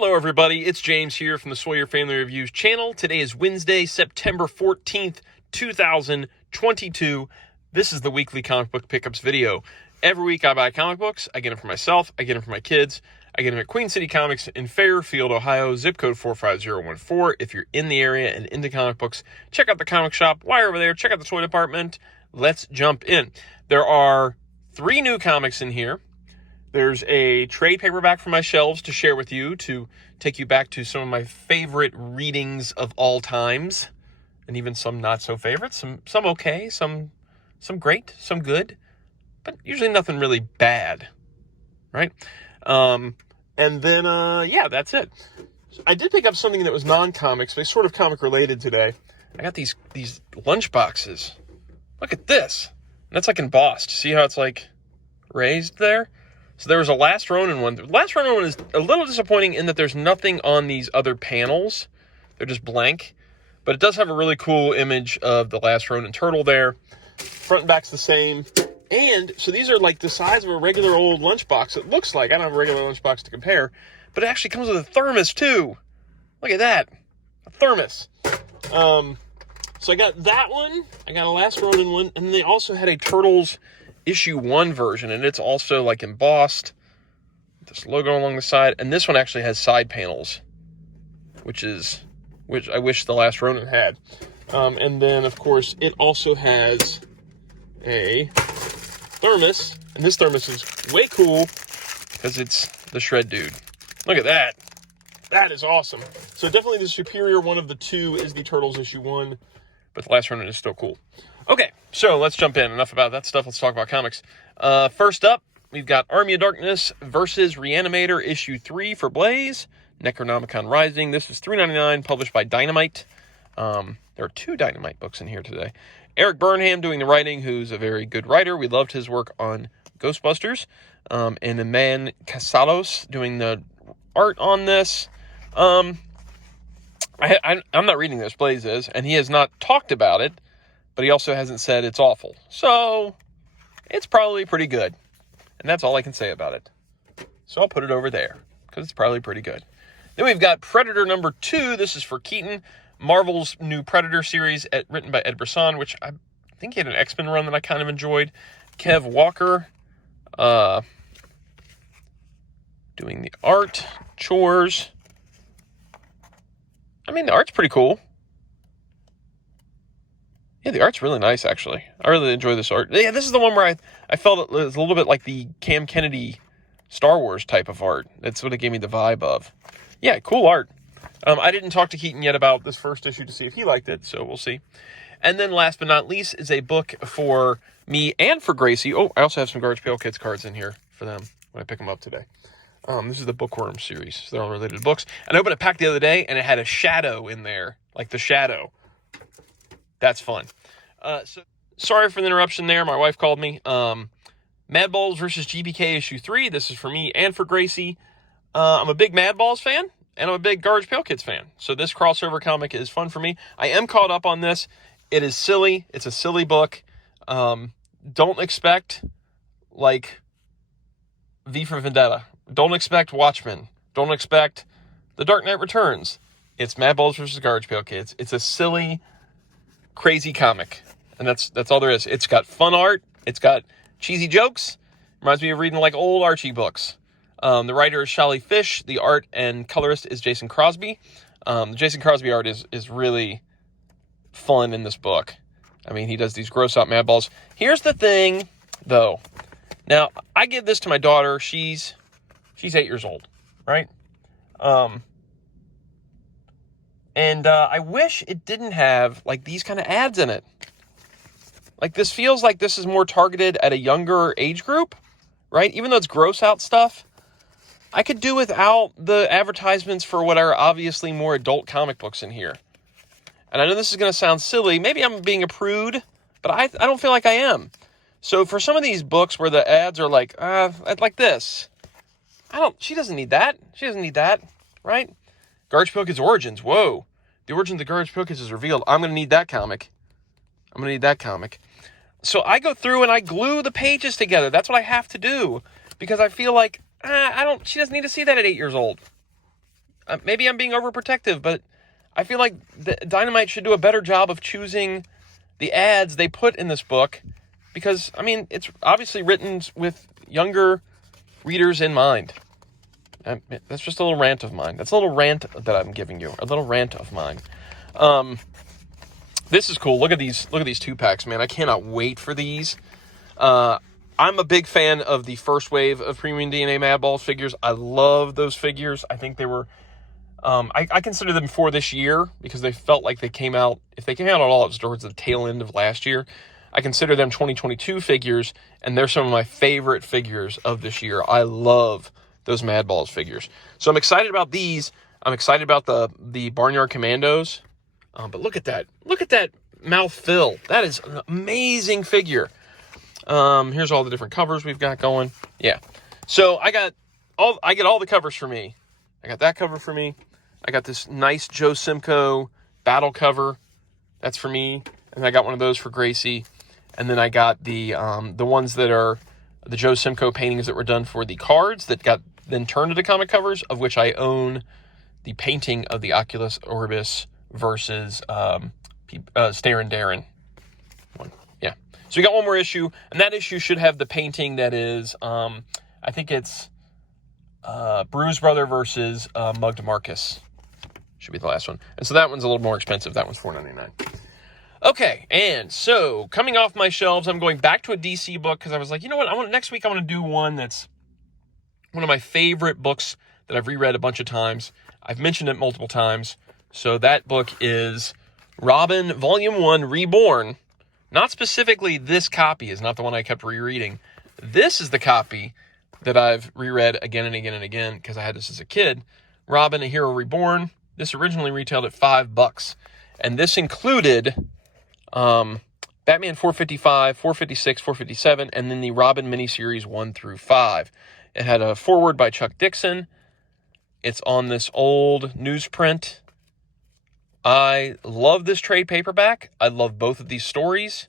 Hello everybody, it's James here from the Sawyer Family Reviews channel. Today is Wednesday, September 14th, 2022. This is the weekly comic book pickups video. Every week I buy comic books. I get them for myself, I get them for my kids. I get them at Queen City Comics in Fairfield, Ohio, zip code 45014. If you're in the area and into comic books, check out the comic shop. While you're over there, check out the toy department. Let's jump in. There are 3 new comics in here. There's a trade paperback from my shelves to share with you, to take you back to some of my favorite readings of all times, and even some not so favorites, some okay, some great, some good, but usually nothing really bad, right? And then yeah, that's it. I did pick up something that was non-comics, but sort of comic related today. I got these lunch boxes. Look at this. And that's like embossed. See how it's like raised there? So there was a Last Ronin one. The Last Ronin one is a little disappointing in that there's nothing on these other panels. They're just blank. But it does have a really cool image of the Last Ronin turtle there. Front and back's the same. And so these are like the size of a regular old lunchbox. It looks like. I don't have a regular lunchbox to compare. But it actually comes with a thermos too. Look at that. A thermos. So I got that one. I got a Last Ronin one. And they also had a Turtles issue 1 version, and it's also like embossed, this logo along the side, and this one actually has side panels, which I wish the Last Ronin had. And then of course it also has a thermos, and this thermos is way cool because it's the Shred Dude. Look at that. That is awesome. So definitely the superior one of the 2 is the Turtles issue 1, but the Last Ronin is still cool. Okay, so let's jump in. Enough about that stuff. Let's talk about comics. First up, we've got Army of Darkness versus Reanimator issue 3 for Blaze. Necronomicon Rising. This is $3.99, published by Dynamite. There are 2 Dynamite books in here today. Eric Burnham doing the writing, who's a very good writer. We loved his work on Ghostbusters. And Eman Casalos doing the art on this. I'm not reading this, Blaze is, and he has not talked about it. But he also hasn't said it's awful. So, it's probably pretty good. And that's all I can say about it. So I'll put it over there, because it's probably pretty good. Then we've got Predator number 2. This is for Keaton. Marvel's new Predator series, written by Ed Brisson, which I think he had an X-Men run that I kind of enjoyed. Kev Walker doing the art, chores. I mean, the art's pretty cool. Yeah, the art's really nice, actually. I really enjoy this art. Yeah, this is the one where I felt it was a little bit like the Cam Kennedy Star Wars type of art. That's what it gave me the vibe of. Yeah, cool art. I didn't talk to Keaton yet about this first issue to see if he liked it, so we'll see. And then last but not least is a book for me and for Gracie. Oh, I also have some Garbage Pail Kids cards in here for them when I pick them up today. This is the Bookworm series. So they're all related to books. And I opened a pack the other day, and it had a shadow in there, like the Shadow. That's fun. So sorry for the interruption there. My wife called me. Madballs Vs GPK issue 3. This is for me and for Gracie. I'm a big Madballs fan, and I'm a big Garbage Pail Kids fan. So this crossover comic is fun for me. I am caught up on this. It is silly. It's a silly book. Don't expect, like, V for Vendetta. Don't expect Watchmen. Don't expect The Dark Knight Returns. It's Madballs vs. Garbage Pail Kids. It's a silly, crazy comic, and that's all there is. It's got fun art. It's got cheesy jokes. Reminds me of reading like old Archie books. The writer is Shally Fish. The art and colorist is Jason Crosby. The Jason Crosby art is really fun in this book. I mean, he does these gross out Madballs. Here's the thing, though. Now, I give this to my daughter. She's 8 years old, right? And I wish it didn't have, like, these kind of ads in it. Like, this feels like this is more targeted at a younger age group, right? Even though it's gross out stuff, I could do without the advertisements for what are obviously more adult comic books in here. And I know this is going to sound silly. Maybe I'm being a prude, but I don't feel like I am. So for some of these books where the ads are like, like this, she doesn't need that. She doesn't need that, right? Garbage Pail Kids Origins. Whoa. The Origins of Garbage Pail Kids is revealed. I'm going to need that comic. So I go through and I glue the pages together. That's what I have to do. Because I feel like, she doesn't need to see that at 8 years old. maybe I'm being overprotective, but I feel like Dynamite should do a better job of choosing the ads they put in this book, because, I mean, it's obviously written with younger readers in mind. That's just a little rant of mine. That's a little rant that I'm giving you. A little rant of mine. This is cool. Look at these 2-packs, man. I cannot wait for these. I'm a big fan of the first wave of Premium DNA Madballs figures. I love those figures. I think they were... I consider them for this year because they felt like they came out... If they came out at all, it was towards the tail end of last year. I consider them 2022 figures, and they're some of my favorite figures of this year. I love those Madballs figures. So I'm excited about these. I'm excited about the Barnyard Commandos. But look at that. Look at that mouth fill. That is an amazing figure. Here's all the different covers we've got going. Yeah. So I get all the covers for me. I got that cover for me. I got this nice Joe Simcoe battle cover. That's for me. And I got one of those for Gracie. And then I got the ones that are the Joe Simcoe paintings that were done for the cards that got then turned into comic covers, of which I own the painting of the Oculus Orbis versus Stare and Darren one. Yeah. So we got one more issue, and that issue should have the painting that is, I think it's Bruise Brother versus Mugged Marcus. Should be the last one. And so that one's a little more expensive. That one's $4.99. Okay, and so coming off my shelves, I'm going back to a DC book because I was like, you know what? Next week I want to do one that's one of my favorite books that I've reread a bunch of times. I've mentioned it multiple times. So that book is Robin Volume 1 Reborn. Not specifically this copy is not the one I kept rereading. This is the copy that I've reread again and again and again because I had this as a kid. Robin, A Hero Reborn. This originally retailed at $5. And this included Batman 455, 456, 457, and then the Robin miniseries 1 through 5. It had a foreword by Chuck Dixon. It's on this old newsprint. I love this trade paperback. I love both of these stories.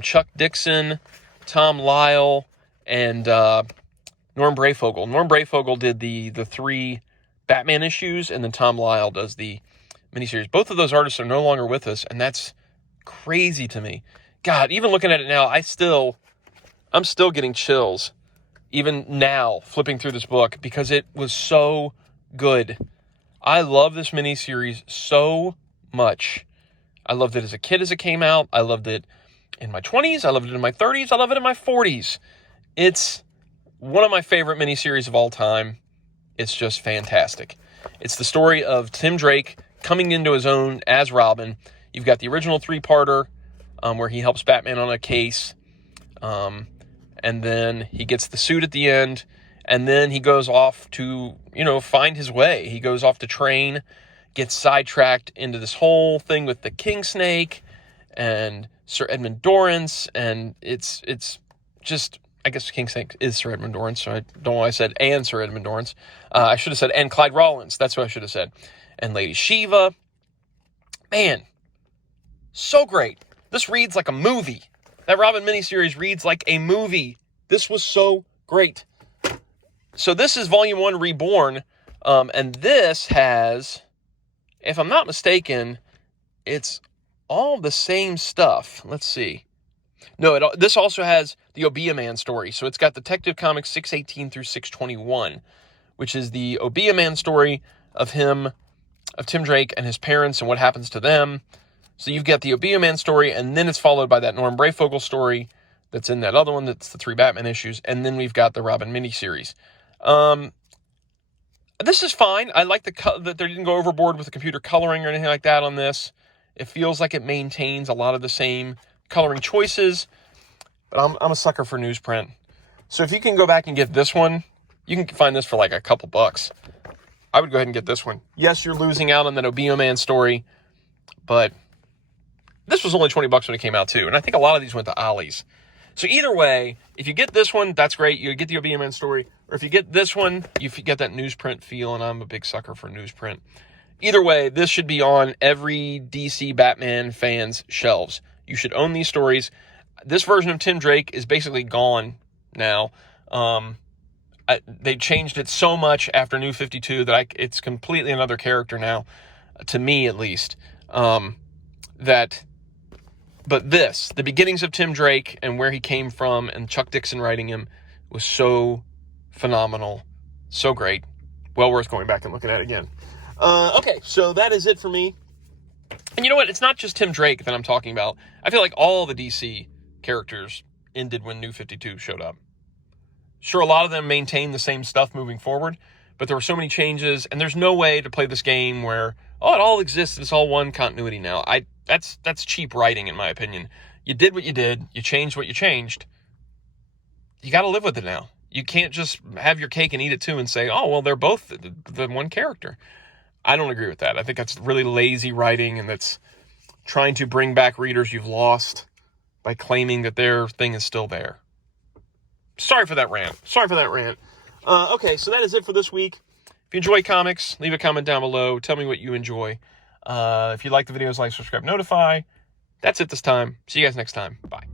Chuck Dixon, Tom Lyle, and Norm Brayfogle. Norm Brayfogle did the 3 Batman issues, and then Tom Lyle does the miniseries. Both of those artists are no longer with us, and that's crazy to me. God, even looking at it now, I'm still getting chills, even now, flipping through this book, because it was so good. I love this miniseries so much. I loved it as a kid as it came out. I loved it in my 20s. I loved it in my 30s. I love it in my 40s. It's one of my favorite miniseries of all time. It's just fantastic. It's the story of Tim Drake coming into his own as Robin. You've got the original 3-parter where he helps Batman on a case. And then he gets the suit at the end. And then he goes off to, find his way. He goes off to train, gets sidetracked into this whole thing with the King Snake and Sir Edmund Dorrance. And it's just, I guess King Snake is Sir Edmund Dorrance. So I don't know why I said and Sir Edmund Dorrance. I should have said and Clyde Rollins. That's what I should have said. And Lady Shiva. Man, so great. This reads like a movie. That Robin miniseries reads like a movie. This was so great. So this is Volume 1 Reborn, and this has, if I'm not mistaken, it's all the same stuff. Let's see. No, this also has the Obia Man story. So it's got Detective Comics 618 through 621, which is the Obia Man story of Tim Drake and his parents and what happens to them. So you've got the Obia Man story, and then it's followed by that Norm Brayfogle story that's in that other one that's the 3 Batman issues, and then we've got the Robin miniseries. This is fine. I like that they didn't go overboard with the computer coloring or anything like that on this. It feels like it maintains a lot of the same coloring choices, but I'm a sucker for newsprint. So if you can go back and get this one, you can find this for like a couple bucks. I would go ahead and get this one. Yes, you're losing out on that Obia Man story, but this was only $20 when it came out too, and I think a lot of these went to Ollie's. So either way, if you get this one, that's great. You get the Obia Man story. Or if you get this one, you get that newsprint feel, and I'm a big sucker for newsprint. Either way, this should be on every DC Batman fan's shelves. You should own these stories. This version of Tim Drake is basically gone now. I They changed it so much after New 52 that it's completely another character now, to me at least. But the beginnings of Tim Drake and where he came from and Chuck Dixon writing him was so phenomenal, so great. Well worth going back and looking at again. Okay, so that is it for me. And you know what? It's not just Tim Drake that I'm talking about. I feel like all the DC characters ended when New 52 showed up. Sure, a lot of them maintain the same stuff moving forward, but there were so many changes, and there's no way to play this game where, it all exists, it's all one continuity now. That's cheap writing, in my opinion. You did what you did, you changed what you changed. You got to live with it now. You can't just have your cake and eat it too and say, they're both the one character. I don't agree with that. I think that's really lazy writing, and that's trying to bring back readers you've lost by claiming that their thing is still there. Sorry for that rant. Okay, so that is it for this week. If you enjoy comics, leave a comment down below. Tell me what you enjoy. If you like the videos, like, subscribe, notify. That's it this time. See you guys next time. Bye.